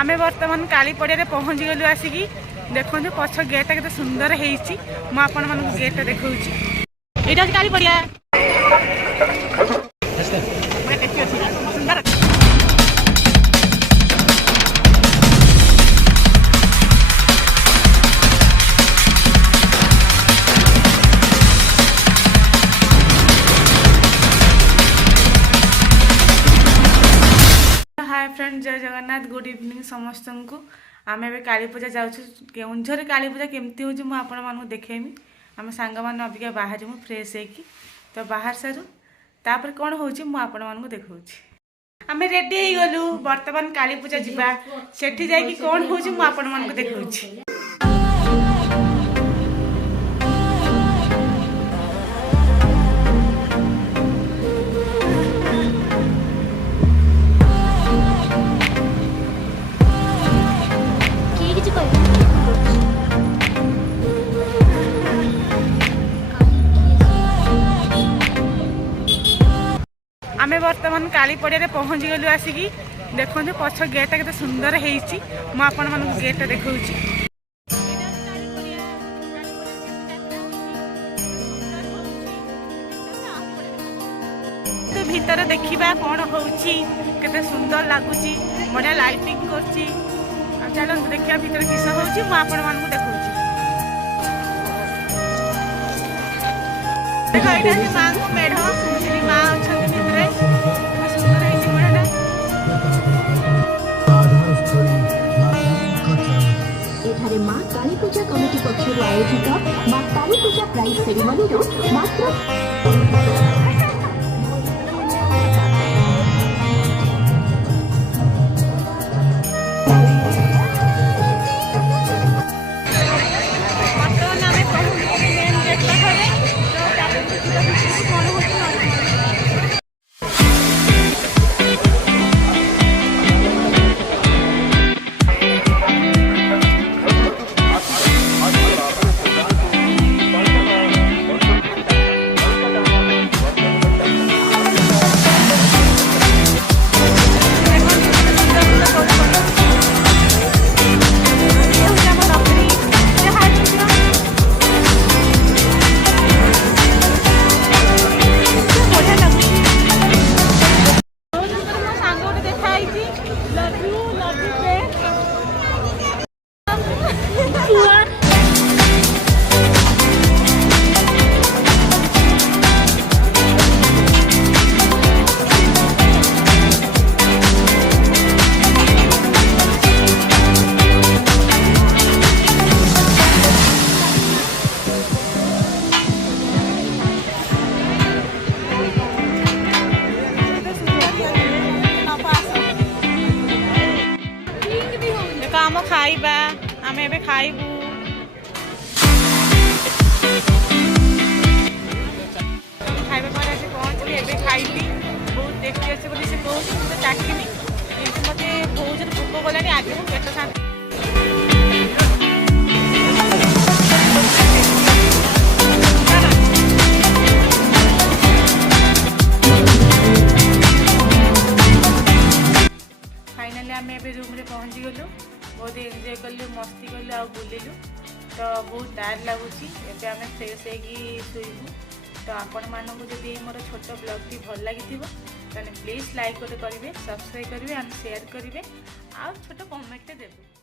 आमे वर्तमान काली पड़िया पहुँची गलु आसिक देखो पछ गेटा के सुंदर होती मुझे गेटा देखा यहाँ काली पड़िया हाय फ्रेंड जय जगन्नाथ गुड इवनिंग समस्त को आम ए काली पूजा जाऊँ केउझर काली पूजा केमती हो मुझे देखेमी आम सांग मैंने अबिका बाहर मु फ्रेश होगी तो बाहर सारू तापर कौन हो देखा आम रेडी हो गलु बर्तमान काली पूजा जावा सेठी जाकि कौन हो देखा आमे वर्तमान काली पड़िया पहुँची गलु आसिक देखो पछ गेटा के सुंदर होती मुझे गेटा देखा भीतर देखा कौन हो सुंदर लगुच बढ़िया लाइटिंग कर चलते देखा भीतर किस हो देखा देखो ये माँ को मेढ़ माँ अच्छा सुंदर एठारे माँ काली पूजा कमिटी पक्षर आयोजित माँ काली पूजा प्राइज सेरेमनी मात्र आम खाइबा आम ए खाइबू खाइबा पर आज पहुँचली ए खाइली बहुत टेस्टी अच्छे बोली से कहूँ मुझे चाखिनी कि मत बहुत जोर भोक गलानी आगे मो पेट शांति फाइनाली आम ए रूम रे पहुँची गलु बहुत एंजॉय कलु मस्ती कलु आ बुलिलु तो बहुत टायर्ड लगुच एवं आम फ्रेश होइबु तो आपण मानक जदि मोर छोट ब्लॉग टी भल लगी प्लीज लाइक करेंगे सब्सक्राइब करेंगे एंड शेयर करेंगे आ छोट कमेंट देवे।